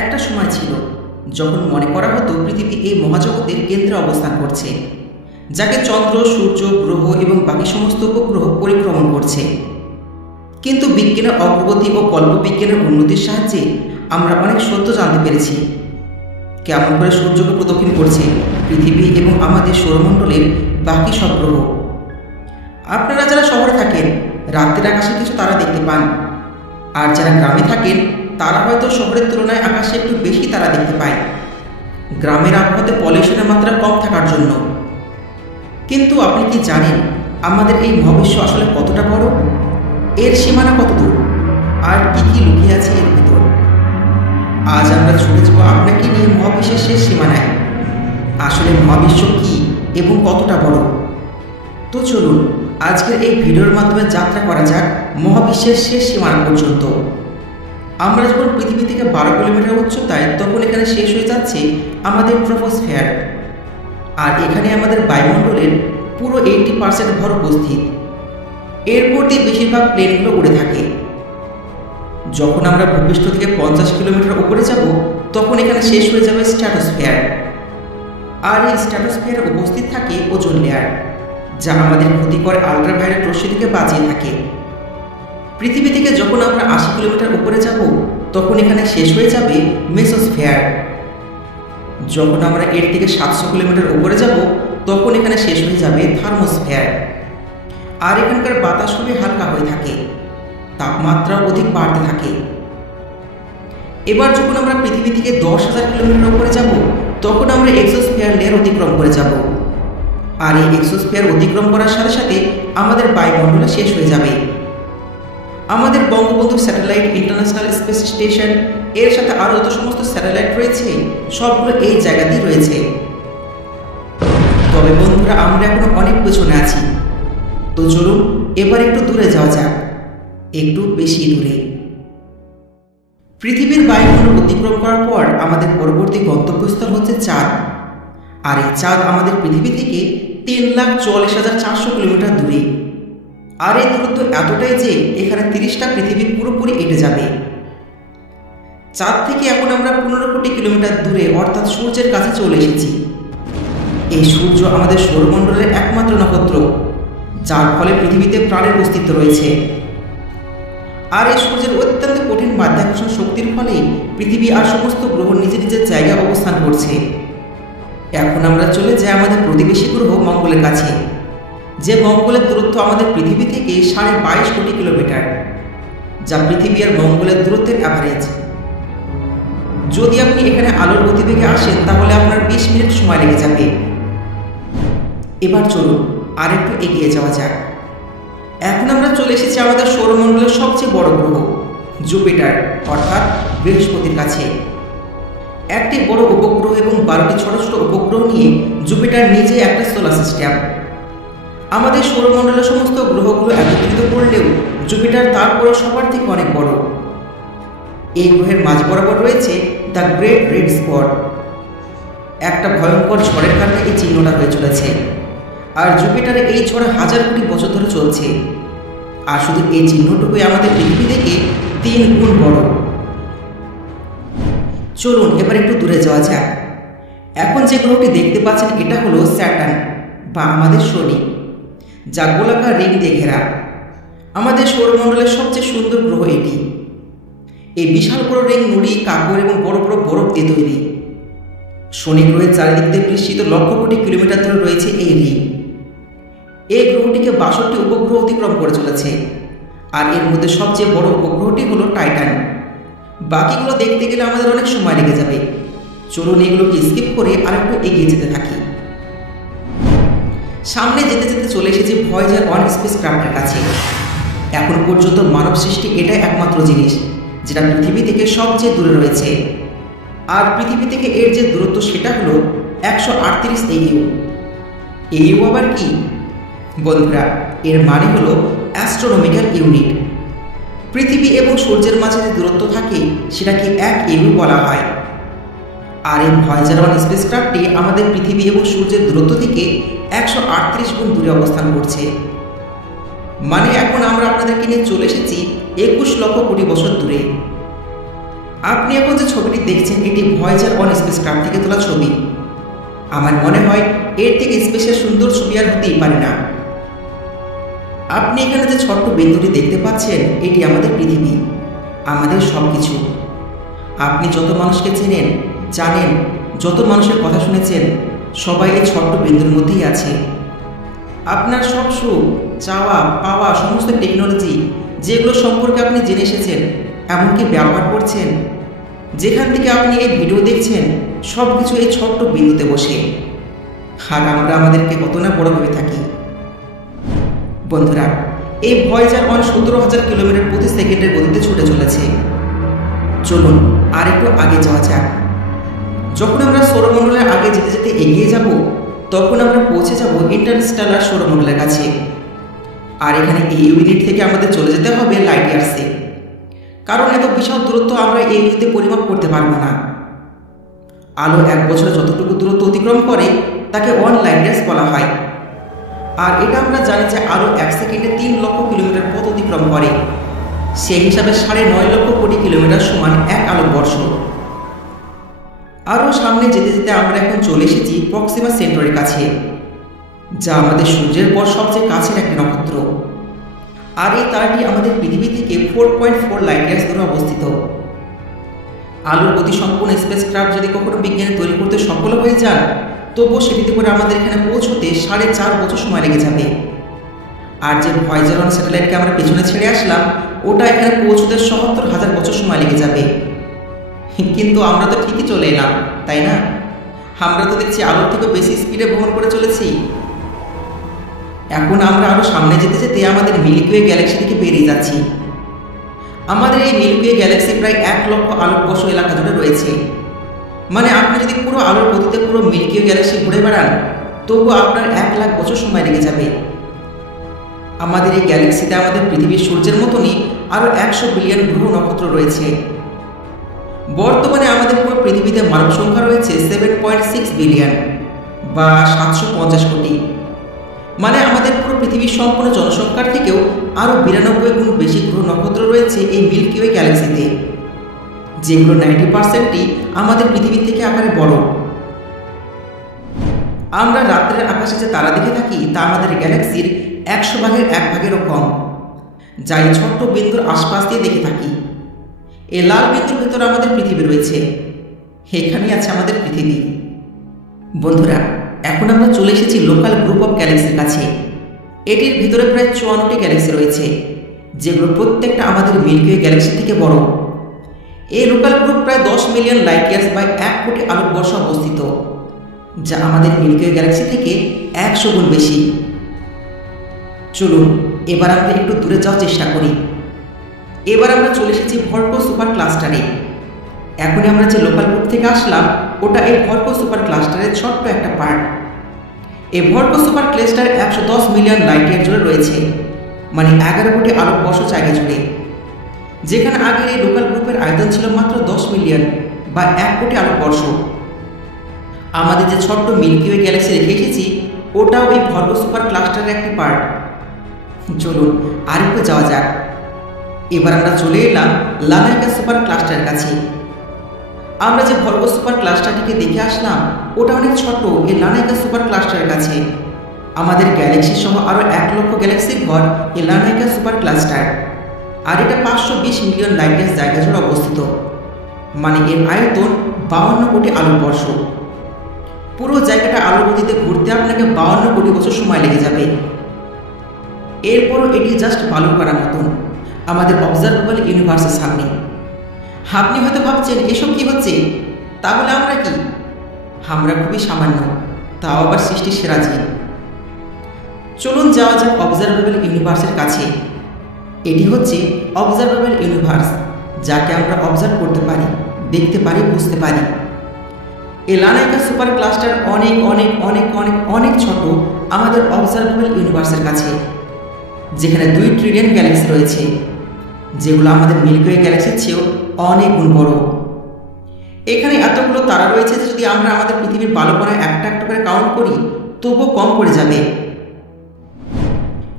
একটা সময় ছিল যখন মনে করা হতো পৃথিবী এই মহাজগতের কেন্দ্রে অবস্থান করছে, যাকে চন্দ্র, সূর্য, গ্রহ এবং বাকি সমস্ত উপগ্রহ পরিক্রমণ করছে। কিন্তু বিজ্ঞানের অগ্রগতি ও কল্পবিজ্ঞানের উন্নতির সাহায্যে আমরা অনেক সত্য জানতে পেরেছি। কেমন করে সূর্যকে প্রদক্ষিণ করছে পৃথিবী এবং আমাদের সৌরমণ্ডলের বাকি সব গ্রহ। আপনারা যারা শহরে থাকেন রাতের আকাশে কিছু তারা দেখতে পান, আর যারা গ্রামে থাকেন তারা হয়তো শহরের তুলনায় আকাশে একটু বেশি তারা দেখতে পায়, গ্রামের আবহাওয়াতে পলিউশনের মাত্রা কম থাকার জন্য। কিন্তু আপনি কি জানেন আমাদের এই মহাবিশ্ব আসলে কতটা বড়, এর সীমানা কত দূর, আর কি কি লুকিয়ে আছে এর ভিতর? আজ আমরা ছুটে যাব আপনাকে নিয়ে মহাবিশ্বের শেষ সীমানায়। আসলে মহাবিশ্ব কি এবং কতটা বড়? তো চলুন আজকের এই ভিডিওর মাধ্যমে যাত্রা করা যাক মহাবিশ্বের শেষ সীমানা পর্যন্ত। আমরা যখন পৃথিবী থেকে 12 কিলোমিটার উচ্চতায়, তখন এখানে শেষ হয়ে যাচ্ছে আমাদের ট্রপোস্ফিয়ার। আর এখানে আমাদের বায়ুমণ্ডলের পুরো 80% ভর উপস্থিত। এরপর দিয়ে বেশিরভাগ প্লেনগুলো উড়ে থাকে। যখন আমরা ভূপৃষ্ঠ থেকে 50 কিলোমিটার উপরে যাব, তখন এখানে শেষ হয়ে যাবে স্ট্র্যাটোস্ফিয়ার। আর এই স্ট্র্যাটোস্ফিয়ারে উপস্থিত থাকে ওজোন লেয়ার, যা আমাদের ক্ষতিকর আল্ট্রাভায়োলেট রশ্মি থেকে বাঁচিয়ে থাকে। পৃথিবী থেকে যখন আমরা 80 কিলোমিটার উপরে যাব, তখন এখানে শেষ হয়ে যাবে মেসোস্ফিয়ার। যখন আমরা এর থেকে 700 কিলোমিটার উপরে যাব, তখন এখানে শেষ হয়ে যাবে থার্মোস্ফিয়ার। আর এখানকার বাতাস খুবই হালকা হয়ে থাকে, তাপমাত্রা অধিক বাড়তে থাকে। এবার যখন আমরা পৃথিবী থেকে 10,000 কিলোমিটার উপরে যাব, তখন আমরা এক্সোস্ফিয়ার লেয়ার অতিক্রম করে যাব। আর এই এক্সোস্ফিয়ার অতিক্রম করার সাথে সাথে আমাদের বায়ুমণ্ডল শেষ হয়ে যাবে। আমাদের Bangabandhu satellite, international space station, এর সাথে আরও যত সমস্ত স্যাটেলাইট রয়েছে সবগুলো এই জায়গাতেই রয়েছে। তবে বন্ধুরা, আমরা এখনো অনেক পেছনে আছি। তো চলুন এবার একটু দূরে যাওয়া যাক, একটু বেশি দূরে। পৃথিবীর বায়ুমণ্ডল অতিক্রম করার পর আমাদের পরবর্তী গন্তব্যস্থল হচ্ছে চাঁদ। আর এই চাঁদ আমাদের পৃথিবী থেকে 3,44,400 কিলোমিটার দূরে। আর এই দূরত্ব এতটাই যে এখানে 30টা পৃথিবী পুরোপুরি এঁটে যাবে। চাঁদ থেকে এখন আমরা 15 কোটি কিলোমিটার দূরে, অর্থাৎ সূর্যের কাছে চলে এসেছি। এই সূর্য আমাদের সৌরমণ্ডলের একমাত্র নক্ষত্র, যার ফলে পৃথিবীতে প্রাণের অস্তিত্ব রয়েছে। আর এই সূর্যের অত্যন্ত কঠিন মাধ্যাকর্ষণ শক্তির ফলে পৃথিবী আর সমস্ত গ্রহ নিজের নিজের জায়গায় অবস্থান করছে। এখন আমরা চলে যাই আমাদের প্রতিবেশী গ্রহ মঙ্গলের কাছে, যে মঙ্গলের দূরত্ব আমাদের পৃথিবী থেকে 22.5 কোটি কিলোমিটার, যা পৃথিবী আর মঙ্গলের দূরত্বের অ্যাভারেজ। যদি আপনি এখানে আলোর গতিবেগে আসেন, তাহলে আপনার 20 মিনিট সময় লেগে যাবে। এবার চলুন আর একটু এগিয়ে যাওয়া যাক। এখন আমরা চলে এসেছি আমাদের সৌরমণ্ডলের সবচেয়ে বড় গ্রহ জুপিটার, অর্থাৎ বৃহস্পতির কাছে। একটি বড় উপগ্রহ এবং 12টি ছোট ছোট উপগ্রহ নিয়ে জুপিটার নিজে একটা সোলার সিস্টেম। আমাদের সৌরমণ্ডলের সমস্ত গ্রহগুলো একত্রিত করলেও জুপিটার তারপরও সবার থেকে অনেক বড়। এই গ্রহের মাঝ বরাবর রয়েছে দ্য গ্রেট রেড স্পট। একটা ভয়ঙ্কর ঝড়ের কারণে এই চিহ্নটা হয়ে চলেছে। আর জুপিটারে এই ঝড় 1000 কোটি বছর ধরে চলছে। আর শুধু এই চিহ্নটুকুই আমাদের পৃথিবী থেকে 3 গুণ বড়। চলুন এবার একটু দূরে যাওয়া যাক। এখন যে গ্রহটি দেখতে পাচ্ছেন, এটা হলো স্যাটার্ন বা আমাদের শনি, যা গোলাকার রিং দিয়ে ঘেরা। আমাদের সৌরমণ্ডলের সবচেয়ে সুন্দর গ্রহ এটি। এই বিশাল বড় রিং নুড়ি, কাকর এবং বড় বড় বরফ দিয়ে তৈরি। শনি গ্রহের চারিদিক দিয়ে বিস্তৃত লক্ষ কোটি কিলোমিটার ধরে রয়েছে এই রিং। এই গ্রহটিকে 62 উপগ্রহ অতিক্রম করে চলেছে। আর এর মধ্যে সবচেয়ে বড় উপগ্রহটি হলো টাইটান। বাকিগুলো দেখতে গেলে আমাদের অনেক সময় লেগে যাবে। চলুন এগুলোকে স্কিপ করে আরেকটু এগিয়ে যেতে থাকি। সামনে যেতে যেতে চলে এসেছি ভয়েজার 1 স্পেস ক্রাফটের কাছে। এখন পর্যন্ত মানব সৃষ্টি এটাই একমাত্র জিনিস যেটা পৃথিবী থেকে সবচেয়ে দূরে রয়েছে। আর পৃথিবী থেকে এর যে দূরত্ব, সেটা হলো 138 AU। AU আবার কি বন্ধুরা? এর মানে হলো অ্যাস্ট্রোনমিক্যাল ইউনিট। পৃথিবী এবং সূর্যের মাঝে যে দূরত্ব থাকে সেটাকে 1 AU বলা হয়। আর এই ভয়েজার 1 স্পেসক্রাফটটি আমাদের পৃথিবী এবং সূর্যের দূরত্ব থেকে 138 গুণ দূরে অবস্থান করছে। মানে এখন আমরা আপনাদেরকে নিয়ে চলে এসেছি 21 লক্ষ কোটি বছর দূরে। আপনি এখন যে ছবিটি দেখছেন এটি ভয়েজার 1 স্পেসক্রাফট থেকে তোলা ছবি। আমার মনে হয় এর থেকে স্পেসের সুন্দর ছবি আর হতেই পারে না। আপনি এখানে যে ছোট্ট বিন্দুটি দেখতে পাচ্ছেন এটি আমাদের পৃথিবী, আমাদের সবকিছু। আপনি যত মানুষকে চেনেন, জানেন, যত মানুষের কথা শুনেছেন, সবাই এই ছোট্ট বিন্দুর মধ্যেই আছে। আপনার সব সুখ, চাওয়া পাওয়া, সমস্ত টেকনোলজি যেগুলো সম্পর্কে আপনি জেনে এসেছেন, এমনকি ব্যবহার করছেন, যেখান থেকে আপনি এই ভিডিও দেখছেন, সব কিছু এই ছোট্ট বিন্দুতে বসে। আর আমরা আমাদেরকে কত না বড় ভেবে থাকি। বন্ধুরা, এই ভয়েজার 1 17,000 কিলোমিটার প্রতি সেকেন্ডের গতিতে ছুটে চলেছে। চলুন আর একটু আগে যাওয়া যাক। যখন আমরা সৌরমণ্ডলের আগে যেতে যেতে এগিয়ে যাব, তখন আমরা পৌঁছে যাব ইন্টারস্টেলার সৌরমণ্ডলের কাছে। আর এখানে এই ইউনিট থেকে আমাদের চলে যেতে হবে লাইট ইয়ার্সে, কারণ এত বিশাল দূরত্ব আমরা এই ইউনিটে পরিমাপ করতে পারব না। আলো 1 বছরে যতটুকু দূরত্ব অতিক্রম করে তাকে 1 লাইট ইয়ার্স বলা হয়। আর এটা আমরা জানি যে আলো 1 সেকেন্ডে 3 লক্ষ কিলোমিটার পথ অতিক্রম করে। সেই হিসাবে 9.5 লক্ষ কোটি কিলোমিটার সমান 1 আলোকবর্ষ। আরও সামনে যেতে যেতে আমরা এখন চলে এসেছি প্রক্সিমা সেন্টারের কাছে, যা আমাদের সূর্যের পর সবচেয়ে কাছের একটি নক্ষত্র। আর এই তারাটি আমাদের পৃথিবী থেকে 4.4 লাইট ইয়ার্স দূরে অবস্থিত। আলোর গতি সম্পূর্ণ স্পেসক্রাফট যদি কখনো বিজ্ঞানী তৈরি করতে সফল হয়ে যান, তবুও সেটিতে করে আমাদের এখানে পৌঁছতে 4.5 বছর সময় লেগে যাবে। আর যে ভয়েজার 1 স্যাটেলাইটকে আমরা পেছনে ছেড়ে আসলাম, ওটা এখানে পৌঁছতে 77,000 বছর সময় লেগে যাবে। কিন্তু আমরা তো ঠিকই চলে এলাম, তাই না? আমরা তো দেখছি আলোর থেকে বেশি স্পিডে ভ্রমণ করে চলেছি। এখন আমরা আরও সামনে যেতে যেতে আমাদের মিল্কি ওয়ে গ্যালাক্সি থেকে বেরিয়ে যাচ্ছি। আমাদের এই মিল্কি ওয়ে গ্যালাক্সি প্রায় 1 লক্ষ আলোকবর্ষ এলাকা জুড়ে রয়েছে। মানে আপনি যদি পুরো আলোর গতিতে পুরো মিল্কি ওয়ে গ্যালাক্সি ঘুরে বেড়ান, তবুও আপনার 1 লাখ বছর সময় লেগে যাবে। আমাদের এই গ্যালাক্সিতে আমাদের পৃথিবীর সূর্যের মতনই আরও 100 বিলিয়ন গ্রহ নক্ষত্র রয়েছে। বর্তমানে আমাদের পুরো পৃথিবীতে মানব সংখ্যা রয়েছে 7.6 বিলিয়ন বা 750 কোটি। মানে আমাদের পুরো পৃথিবীর সম্পূর্ণ জনসংখ্যার থেকেও আরও 92 গুণ বেশি গ্রহ নক্ষত্র রয়েছে এই মিল্কি ওয়ে গ্যালাক্সিতে, যেগুলো 90%ই আমাদের পৃথিবী থেকে আকারে বড়। আমরা রাত্রের আকাশে যে তারা দেখে থাকি তা আমাদের গ্যালাক্সির 100 ভাগের 1 ভাগেরও কম, যা এই ছোট্ট বিন্দুর আশপাশ দিয়ে দেখে থাকি। এই লাল বিন্দুর ভেতরে আমাদের পৃথিবী রয়েছে, এখানেই আছে আমাদের পৃথিবী। বন্ধুরা, এখন আমরা চলে এসেছি লোকাল গ্রুপ অফ গ্যালাক্সির কাছে। এটির ভিতরে প্রায় 54টি গ্যালাক্সি রয়েছে, যেগুলো প্রত্যেকটা আমাদের মিল্কি ওয়ে গ্যালাক্সি থেকে বড়। এই লোকাল গ্রুপ প্রায় 10 মিলিয়ন লাইট ইয়ার্স বা 1 কোটি আলোকবর্ষ অবস্থিত, যা আমাদের মিল্কি ওয়ে গ্যালাক্সি থেকে 100 গুণ বেশি। চলুন এবার আমরা একটু দূরে যাওয়ার চেষ্টা করি। এবার আমরা চলে এসেছি ভর্কো সুপার ক্লাস্টারে। এখনই আমরা যে লোকাল গ্রুপ থেকে আসলাম, ওটা এই ভর্কো সুপার ক্লাস্টারের ছোট্ট একটা পার্ট। এই Virgo super cluster 110 million light year জুড়ে রয়েছে, মানে 11 কোটি আলোকবর্ষ জায়গা জুড়ে। যেখানে আগে এই লোকাল গ্রুপের আয়তন ছিল মাত্র 10 মিলিয়ন বা 1 কোটি আলোকবর্ষ। আমাদের যে ছোট্ট মিল্কি ওয়ে গ্যালাক্সি রেখে এসেছি, ওটাও এই ভর্কো সুপার ক্লাস্টারের একটি পার্ট। চলুন আর একটু যাওয়া যাক। এবার আমরা চলে এলাম লানাইকা সুপার ক্লাস্টারের কাছে। আমরা যে ভর্কো সুপার ক্লাস্টারটিকে দেখে আসলাম, ওটা অনেক ছোট এই লানাইকা সুপার ক্লাস্টারের কাছে। আমাদের গ্যালাক্সি সহ আরও 1 লক্ষ গ্যালাক্সির ঘর এই লানাইকা সুপার ক্লাস্টার। আর এটা 520 মিলিয়ন লাইট ইয়ার্স জায়গা জুড়ে অবস্থিত, মানে এর আয়তন 52 কোটি আলোকবর্ষ। পুরো জায়গাটা আলোর গতিতে ঘুরতে আপনাকে 52 কোটি বছর সময় লেগে যাবে। এরপরও এটি জাস্ট বালু করার মতন আমাদের অবজারভেবল ইউনিভার্সের সামনে। আপনি হয়তো ভাবছেন এসব কি হচ্ছে, তাহলে আমরা কি? আমরা খুবই সামান্য, তাও আবার সৃষ্টির সেরা জীব। চলুন যাওয়া যাক অবজারভেবল ইউনিভার্সের কাছে। এটি হচ্ছে অবজারভেবল ইউনিভার্স, যাকে আমরা অবজার্ভ করতে পারি, দেখতে পারি, বুঝতে পারি। এই লানাইকা সুপার ক্লাস্টার অনেক অনেক অনেক অনেক অনেক ছোট আমাদের অবজারভেবল ইউনিভার্সের কাছে, যেখানে 2 ট্রিলিয়ন গ্যালাক্সি রয়েছে, যেগুলো আমাদের মিল্কি ওয়ে গ্যালাক্সির চেয়েও অনেক গুণ বড়। এখানে এতগুলো তারা রয়েছে যে যদি আমরা আমাদের পৃথিবীর বালুকণায় একটা একটা করে কাউন্ট করি, তবুও কম পড়ে যাবে।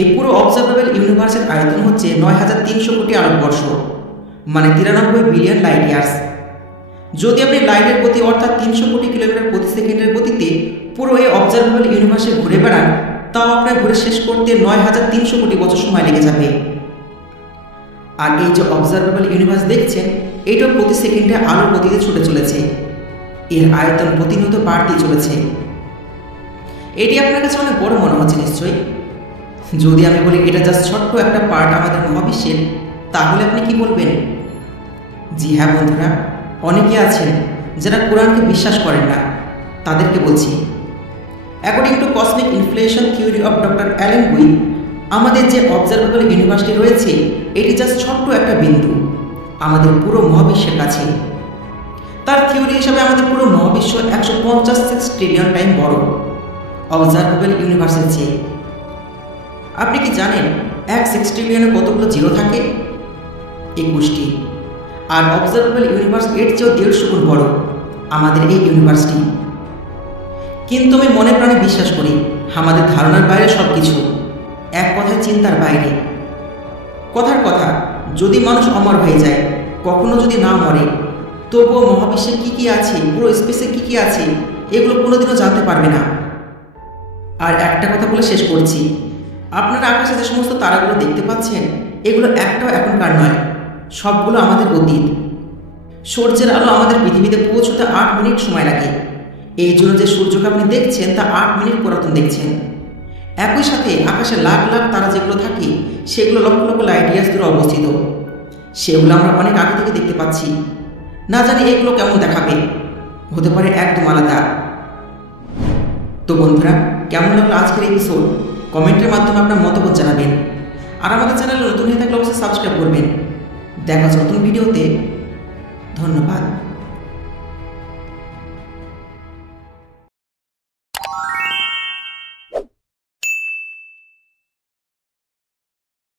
এই পুরো অবজারভেবল ইউনিভার্সের আয়তন হচ্ছে 9300 কোটি আলোকবর্ষ, মানে 93 বিলিয়ন লাইট ইয়ার্স। যদি আপনি লাইটের গতি অর্থাৎ 300 কোটি কিলোমিটার প্রতি সেকেন্ডের গতিতে পুরো এই অবজারভেবল ইউনিভার্সে ঘুরে বেড়ান, তাও আপনার ঘুরে শেষ করতে 9300 কোটি বছর সময় লেগে যাবে। আর এই যে অবজারভেবল ইউনিভার্স দেখছেন, এইটা প্রতি সেকেন্ডে আলোর গতিতে ছুটে চলেছে। এর আয়তন প্রতিনিয়ত বাড়তে চলেছে। এটি আপনার কাছে অনেক বড় মনে হচ্ছে নিশ্চয়ই। যদি আমি বলি এটা জাস্ট ছোট্ট একটা পার্ট আমাদের মহাবিশ্বের, তাহলে আপনি কি বলবেন? জি হ্যাঁ বন্ধুরা, অনেকে আছেন যারা কোরআনকে বিশ্বাস করেন না। তাদেরকে বলছি, according to cosmic inflation theory of doctor Alan Guth, আমাদের যে অবজারভেবল ইউনিভার্সটি রয়েছে এটি জাস্ট ছোট্ট একটা বিন্দু আমাদের পুরো মহাবিশ্বের কাছে। তার থিওরি হিসাবে আমাদের পুরো মহাবিশ্ব 156 ট্রিলিয়ন টাইম বড় অবজারভেবল ইউনিভার্সের চেয়ে। আপনি কি জানেন 6 ট্রিলিয়নে কতগুলো জিরো থাকে? 21টি। আর অবজারভেবল ইউনিভার্স এর চেয়েও 150 গুণ বড় আমাদের এই ইউনিভার্সটি। কিন্তু আমি মনে প্রাণে বিশ্বাস করি আমাদের ধারণার বাইরে সব কিছু, এক কথায় চিন্তার বাইরে। কথার কথা, যদি মানুষ অমর হয়ে যায়, কখনো যদি না মরে, তবুও মহাবিশ্বে কী কী আছে, পুরো স্পেসে কী কী আছে, এগুলো কোনোদিনও জানতে পারবে না। আর একটা কথা বলে শেষ করছি, আপনারা আকাশে যে সমস্ত তারাগুলো দেখতে পাচ্ছেন, এগুলো একটাও এখনকার নয়, সবগুলো আমাদের অতীত। সূর্যের আলো আমাদের পৃথিবীতে পৌঁছতে 8 মিনিট সময় লাগে। এই জন্য যে সূর্যকে আপনি দেখছেন তা 8 মিনিট পুরাতন দেখছেন। একই সাথে আকাশে লাখ লাখ তারা যেগুলো থাকে সেগুলো লক্ষ লক্ষ লাইট ইয়ার্স দূরে অবস্থিত। সেগুলো আমরা অনেক আগে থেকে দেখতে পাচ্ছি। না জানি এগুলো কেমন দেখাবে, হতে পারে একদম আলাদা। তো বন্ধুরা, কেমন লাগলো আজকের এপিসোড? কমেন্টের মাধ্যমে আপনার মতামত জানাবেন। আর আমাদের চ্যানেলে নতুন হয়ে থাকলে অবশ্যই সাবস্ক্রাইব করবেন। দেখা হচ্ছে নতুন ভিডিওতে। ধন্যবাদ।